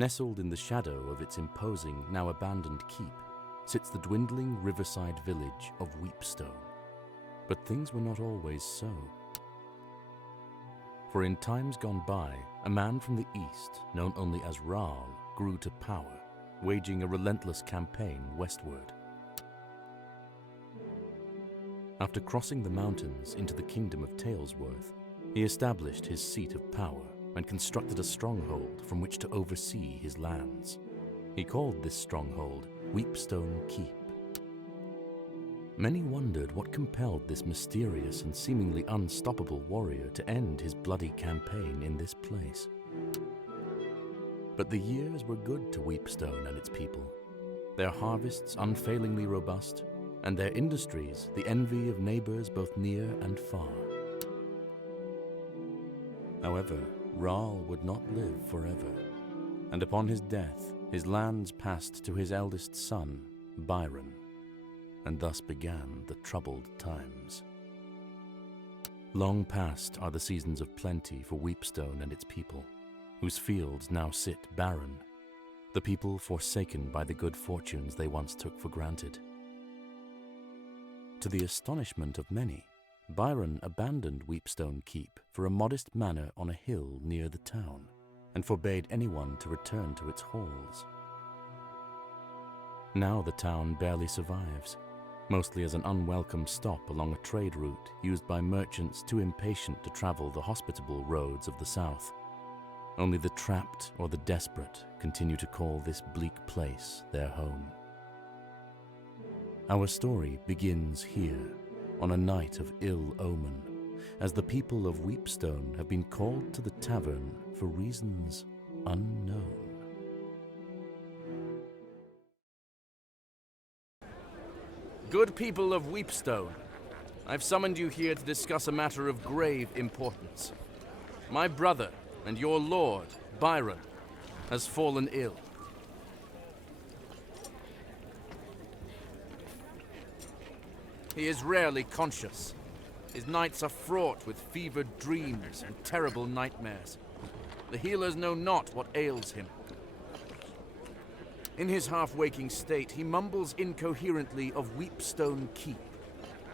Nestled in the shadow of its imposing, now abandoned keep, sits the dwindling riverside village of Weepstone. But things were not always so. For in times gone by, a man from the east, known only as Raal, grew to power, waging a relentless campaign westward. After crossing the mountains into the kingdom of Talesworth, he established his seat of power and constructed a stronghold from which to oversee his lands. He called this stronghold Weepstone Keep. Many wondered what compelled this mysterious and seemingly unstoppable warrior to end his bloody campaign in this place. But the years were good to Weepstone and its people, their harvests unfailingly robust, and their industries the envy of neighbors both near and far. However, Raal would not live forever, and upon his death, his lands passed to his eldest son, Byron, and thus began the troubled times. Long past are the seasons of plenty for Weepstone and its people, whose fields now sit barren, the people forsaken by the good fortunes they once took for granted. To the astonishment of many, Byron abandoned Weepstone Keep for a modest manor on a hill near the town, and forbade anyone to return to its halls. Now the town barely survives, mostly as an unwelcome stop along a trade route used by merchants too impatient to travel the hospitable roads of the south. Only the trapped or the desperate continue to call this bleak place their home. Our story begins here, on a night of ill omen, as the people of Weepstone have been called to the tavern for reasons unknown. Good people of Weepstone, I've summoned you here to discuss a matter of grave importance. My brother and your lord, Byron, has fallen ill. He is rarely conscious. His nights are fraught with fevered dreams and terrible nightmares. The healers know not what ails him. In his half-waking state, he mumbles incoherently of Weepstone Keep,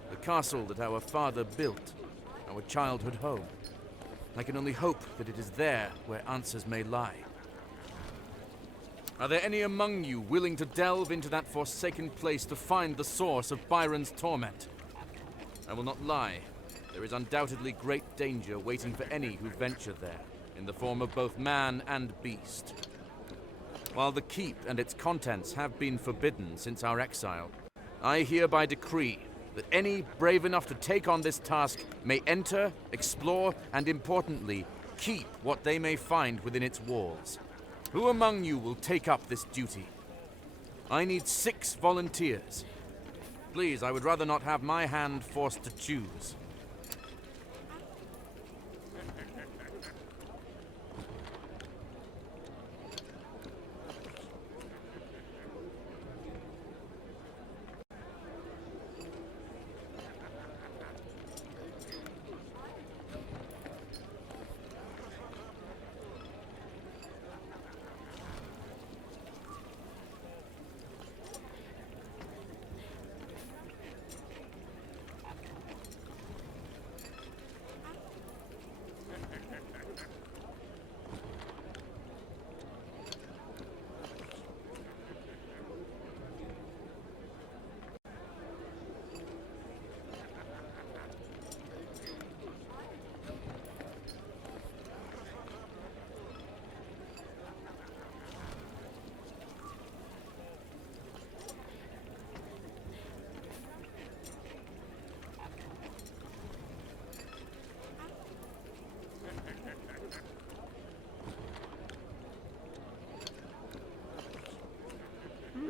the castle that our father built, our childhood home. I can only hope that it is there where answers may lie. Are there any among you willing to delve into that forsaken place to find the source of Byron's torment? I will not lie. There is undoubtedly great danger waiting for any who venture there, in the form of both man and beast. While the keep and its contents have been forbidden since our exile, I hereby decree that any brave enough to take on this task may enter, explore, and importantly, keep what they may find within its walls. Who among you will take up this duty? I need 6 volunteers. Please, I would rather not have my hand forced to choose.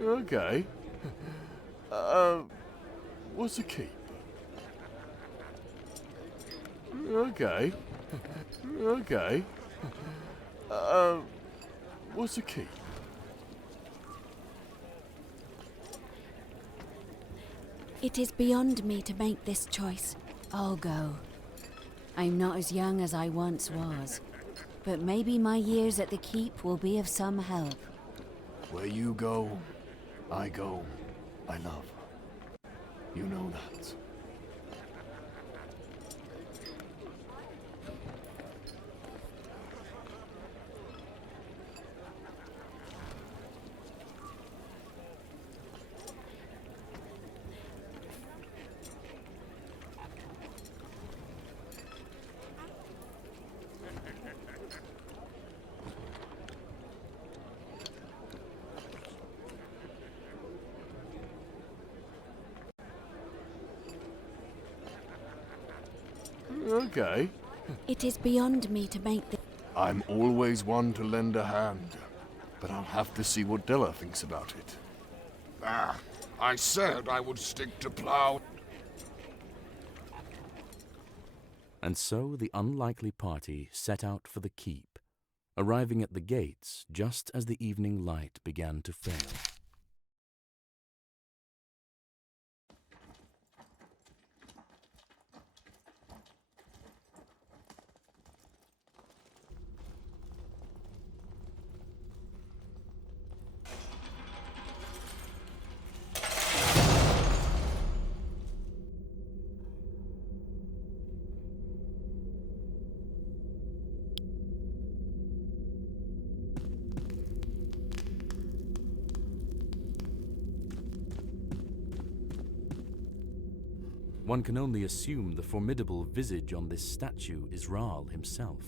Okay. What's a keep? Okay. Okay. What's a keep? It is beyond me to make this choice. I'll go. I'm not as young as I once was. but maybe my years at the keep will be of some help. Where you go, I go. I love. You know that. Okay. It is beyond me to make this. I'm always one to lend a hand, but I'll have to see what Della thinks about it. I said I would stick to plow. And so the unlikely party set out for the keep, arriving at the gates just as the evening light began to fail. One can only assume the formidable visage on this statue is Rahl himself.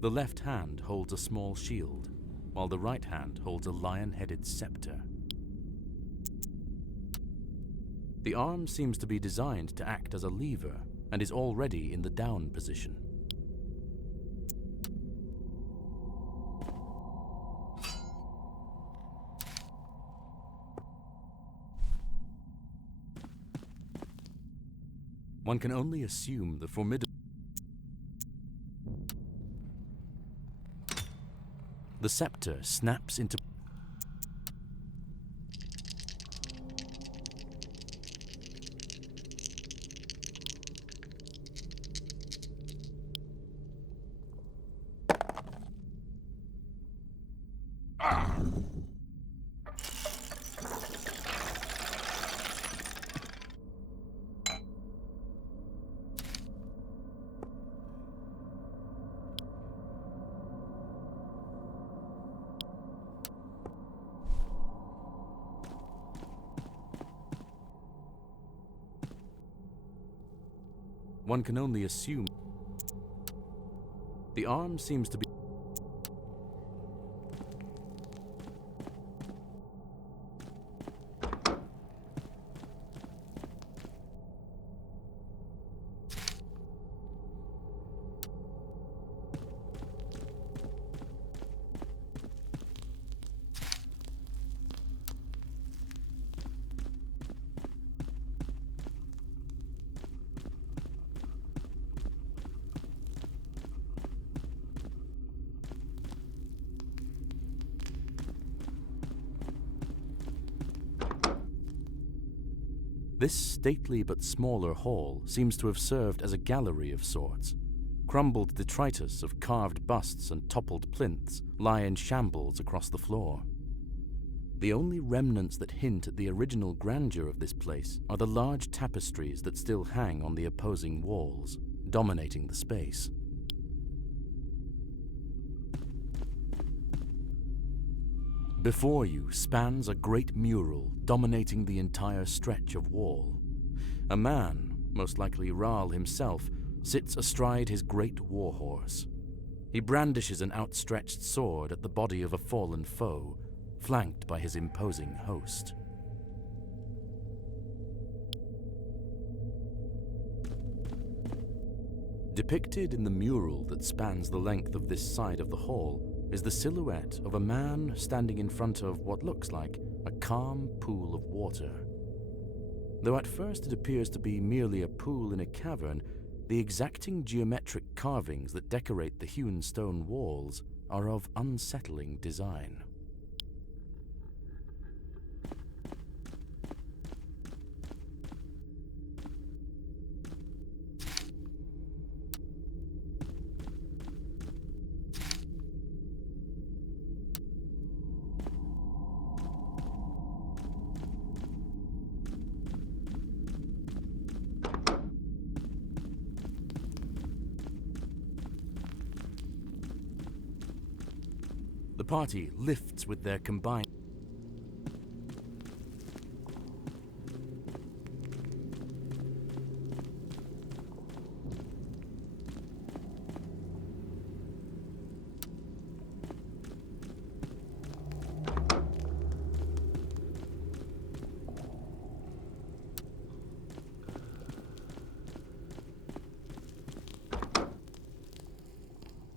The left hand holds a small shield, while the right hand holds a lion-headed scepter. The arm seems to be designed to act as a lever and is already in the down position. One can only assume the formidable... The scepter snaps into... One can only assume... The arm seems to be... This stately but smaller hall seems to have served as a gallery of sorts. Crumbled detritus of carved busts and toppled plinths lie in shambles across the floor. The only remnants that hint at the original grandeur of this place are the large tapestries that still hang on the opposing walls, dominating the space. Before you spans a great mural dominating the entire stretch of wall. A man, most likely Rahl himself, sits astride his great warhorse. He brandishes an outstretched sword at the body of a fallen foe, flanked by his imposing host. Depicted in the mural that spans the length of this side of the hall is the silhouette of a man standing in front of what looks like a calm pool of water. Though at first it appears to be merely a pool in a cavern, the exacting geometric carvings that decorate the hewn stone walls are of unsettling design. The party lifts with their combined.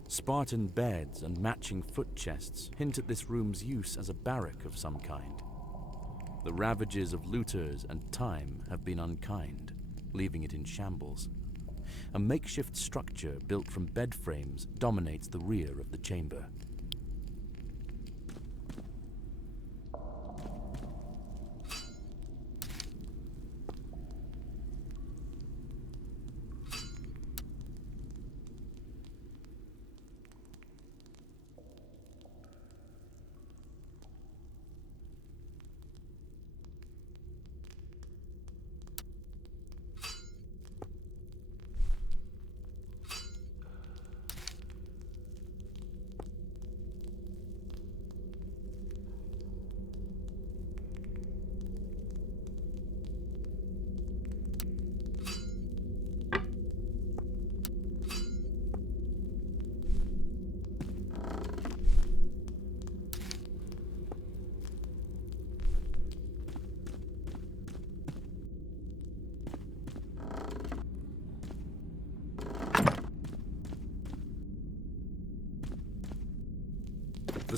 Spartan beds and matching foot chests hint at this room's use as a barrack of some kind. The ravages of looters and time have been unkind, leaving it in shambles. A makeshift structure built from bed frames dominates the rear of the chamber.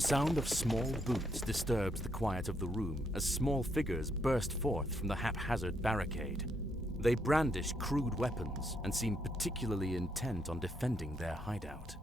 The sound of small boots disturbs the quiet of the room as small figures burst forth from the haphazard barricade. They brandish crude weapons and seem particularly intent on defending their hideout.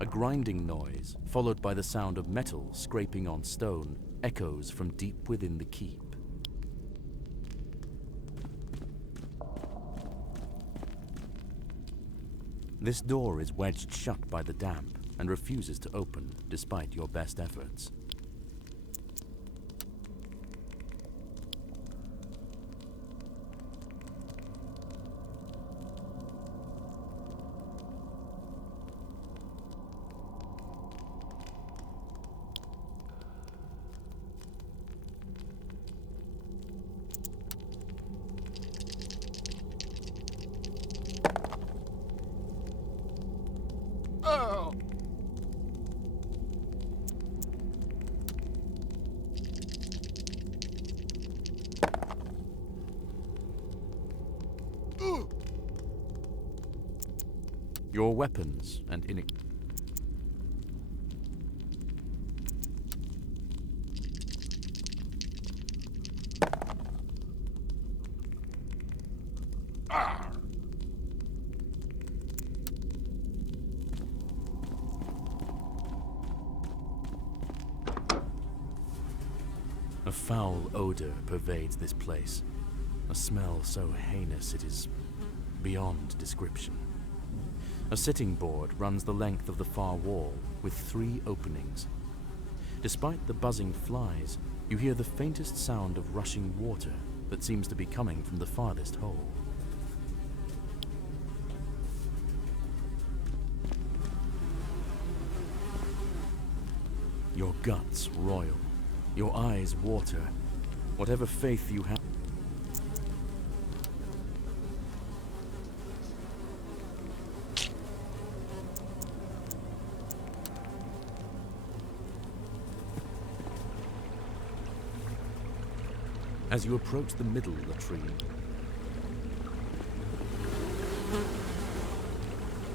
A grinding noise, followed by the sound of metal scraping on stone, echoes from deep within the keep. This door is wedged shut by the damp and refuses to open despite your best efforts. Oh! Your weapons and Ah! A foul odor pervades this place, a smell so heinous it is beyond description. A sitting board runs the length of the far wall, with 3 openings. Despite the buzzing flies, you hear the faintest sound of rushing water that seems to be coming from the farthest hole. Your guts roil, your eyes water. Whatever faith you have. As you approach the middle latrine,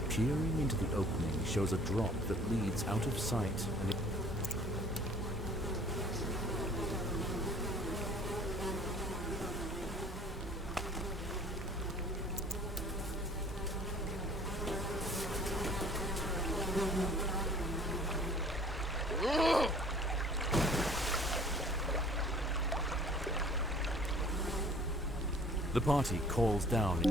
peering into the opening shows a drop that leads out of sight and it the party calls down.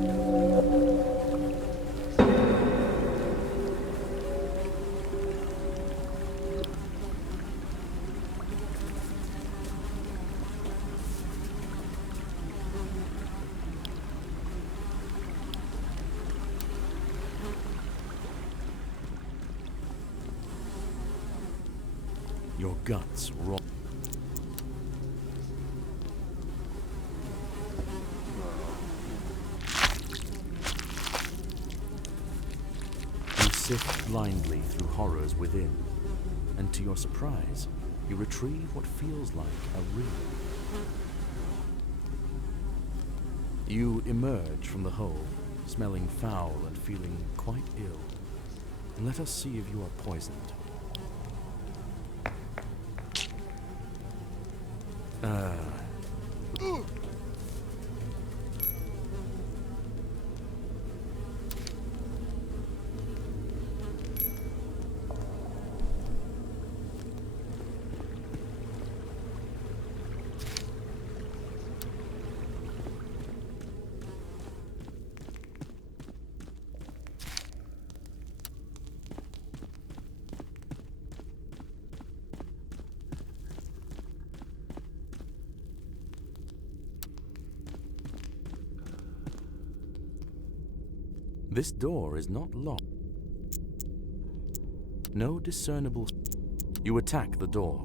Your guts roll. Sift blindly through horrors within, and to your surprise, you retrieve what feels like a ring. You emerge from the hole, smelling foul and feeling quite ill. And let us see if you are poisoned. This door is not locked. No discernible. You attack the door.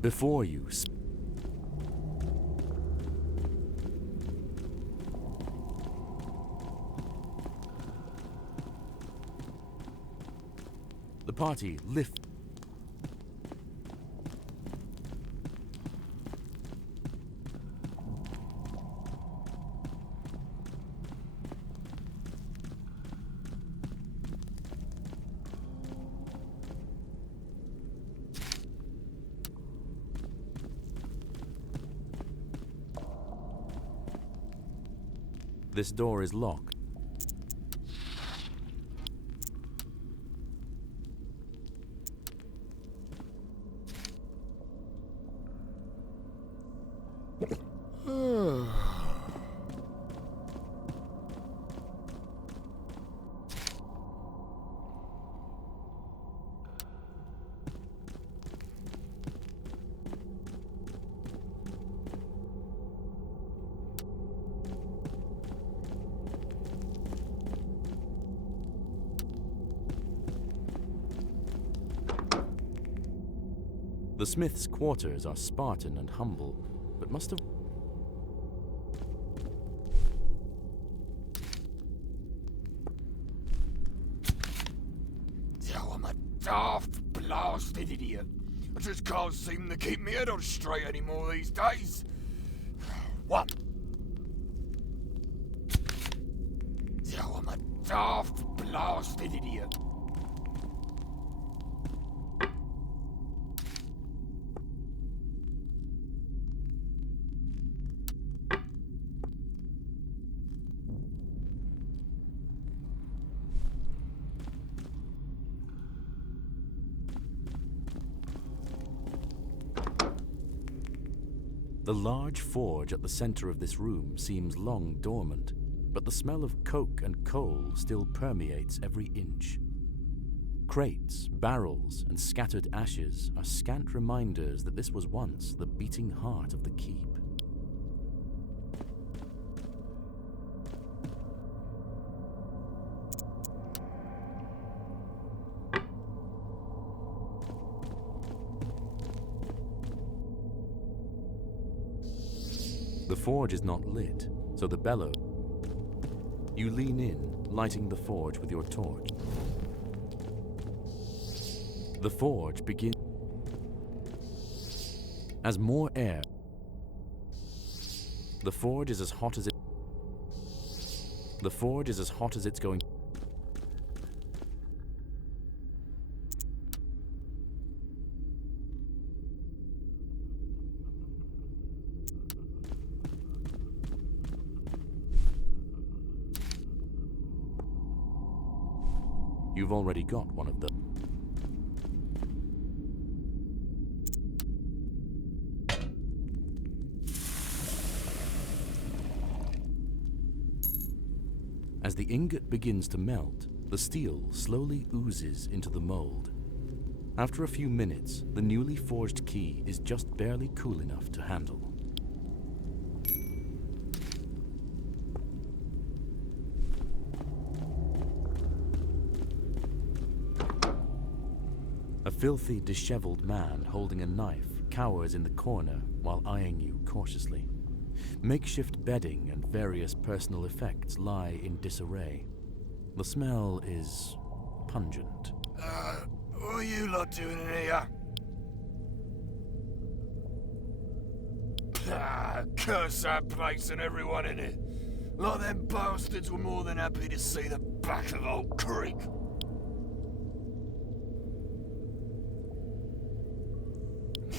Before you, the party lift. This door is locked. The smith's quarters are Spartan and humble, but must have... Oh, I'm a daft, blasted idiot. I just can't seem to keep my head on straight anymore these days. One. Oh, I'm a daft, blasted idiot. The large forge at the center of this room seems long dormant, but the smell of coke and coal still permeates every inch. Crates, barrels, and scattered ashes are scant reminders that this was once the beating heart of the keep. The forge is not lit, so the bellows... You lean in, lighting the forge with your torch. The forge begins... As more air... The forge is as hot as it... The forge is as hot as it's going... You've already got one of them. As the ingot begins to melt, the steel slowly oozes into the mold. After a few minutes, the newly forged key is just barely cool enough to handle. A filthy, disheveled man holding a knife cowers in the corner while eyeing you cautiously. Makeshift bedding and various personal effects lie in disarray. The smell is pungent. What are you lot doing in here? Curse that place and everyone in it. Like them bastards were more than happy to see the back of Old Creek.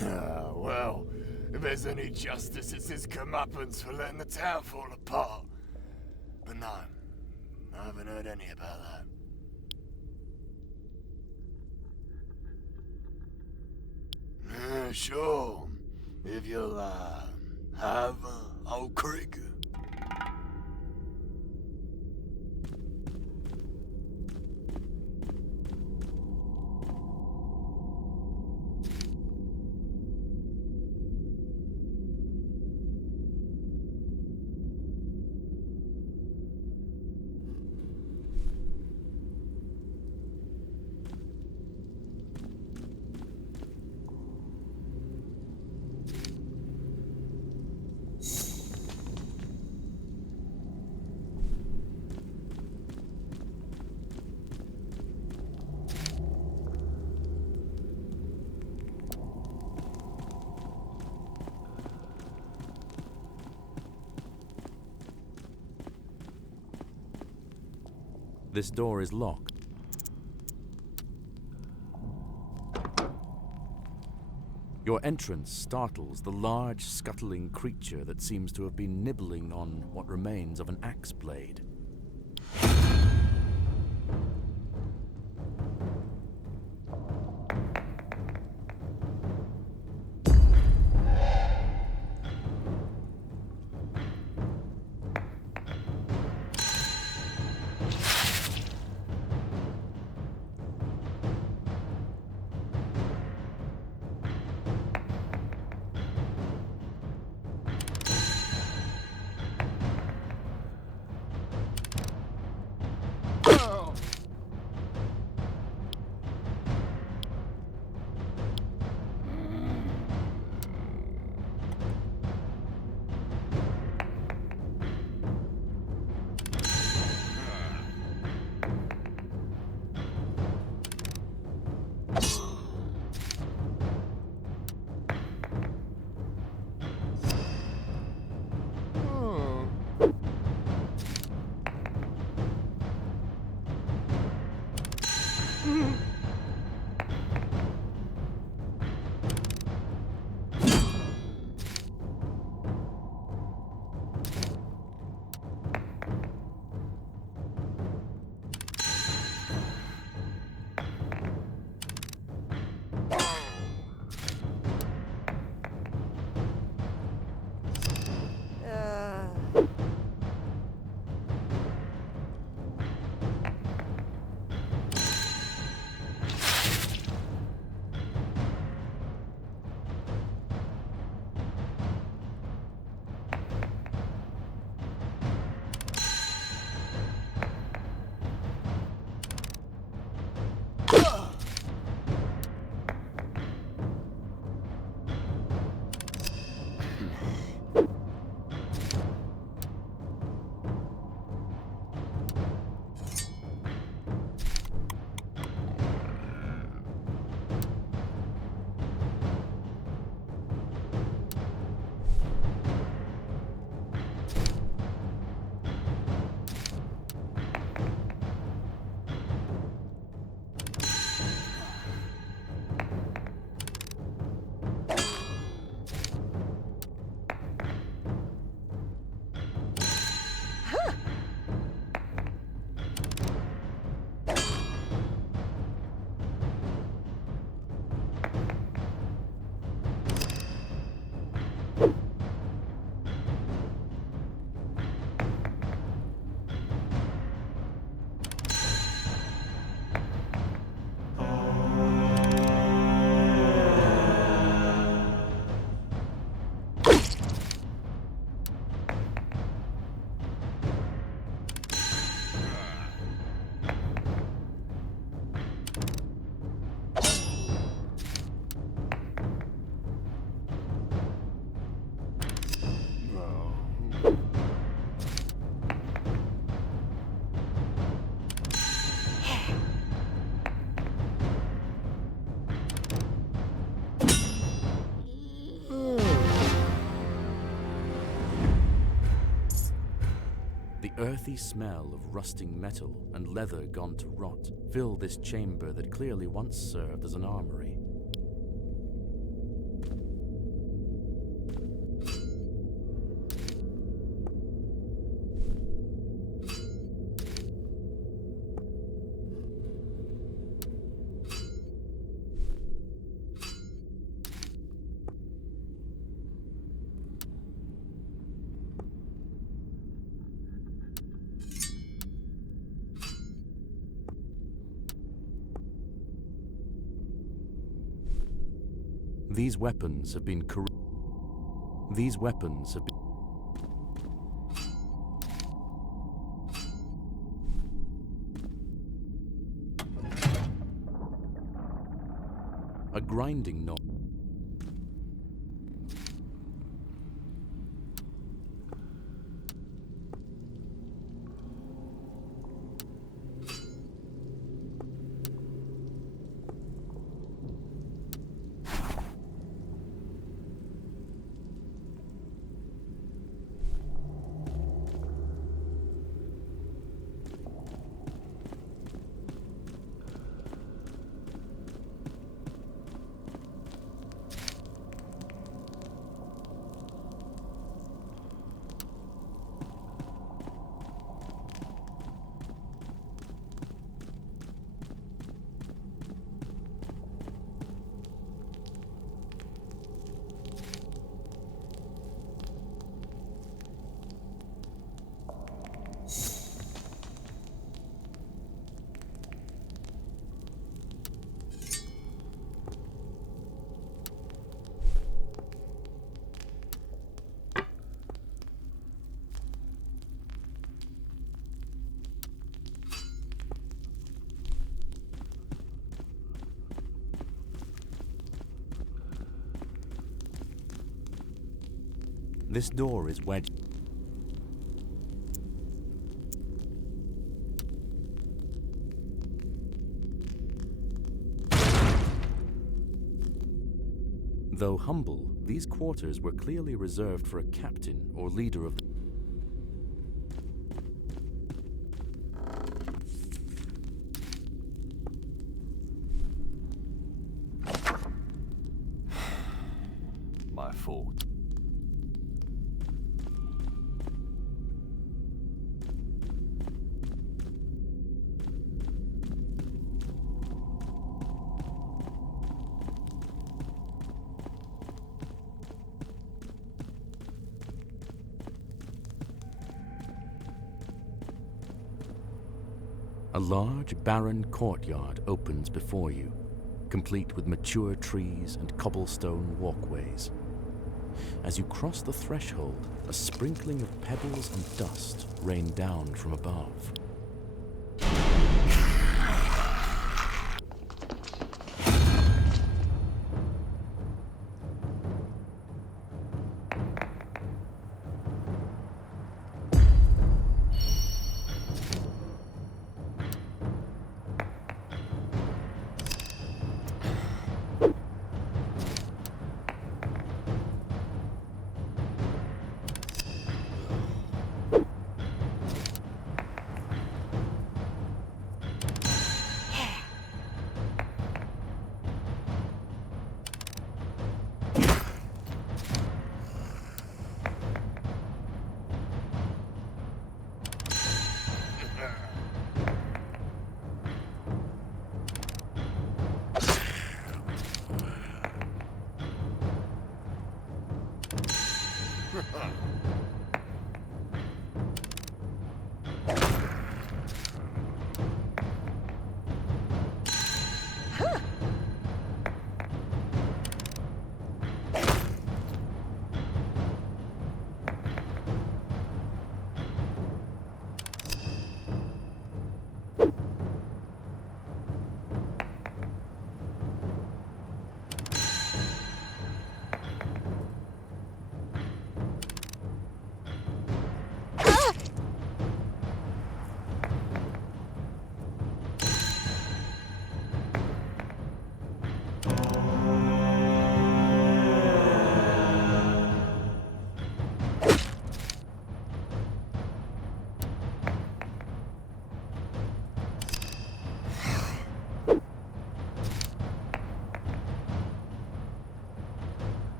Well, if there's any justice, it's his comeuppance for letting the town fall apart. But no, I haven't heard any about that. Sure, if you'll, have Old Creek. This door is locked. Your entrance startles the large, scuttling creature that seems to have been nibbling on what remains of an axe blade. The earthy smell of rusting metal and leather gone to rot fill this chamber that clearly once served as an armory. These weapons have been a grinding noise. This door is wedged. Though humble, these quarters were clearly reserved for a captain or leader of the... My fault. A large, barren courtyard opens before you, complete with mature trees and cobblestone walkways. As you cross the threshold, a sprinkling of pebbles and dust rain down from above.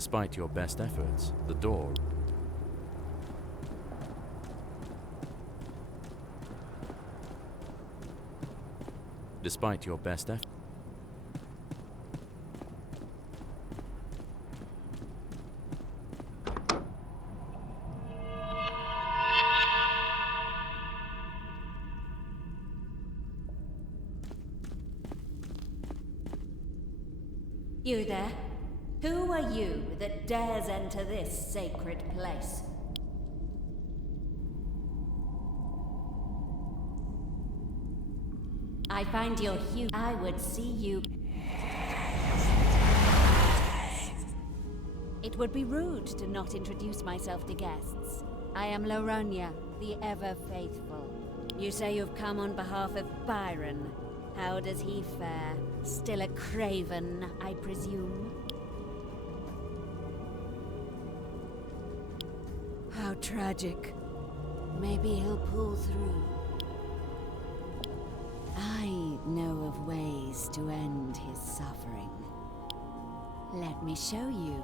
Despite your best efforts, the door... Despite your best effort... You there? Who are you that dares enter this sacred place? I find your hue. I would see you. It would be rude to not introduce myself to guests. I am Loronya, the ever-faithful. You say you've come on behalf of Byron. How does he fare? Still a craven, I presume? How tragic. Maybe he'll pull through. I know of ways to end his suffering. Let me show you.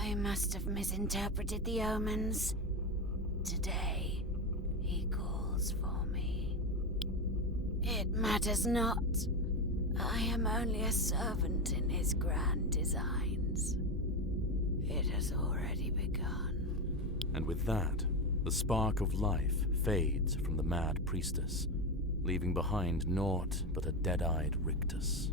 I must have misinterpreted the omens. Today, he calls for me. It matters not. I am only a servant in his grand designs. It has already begun. And with that, the spark of life fades from the mad priestess, leaving behind naught but a dead-eyed rictus.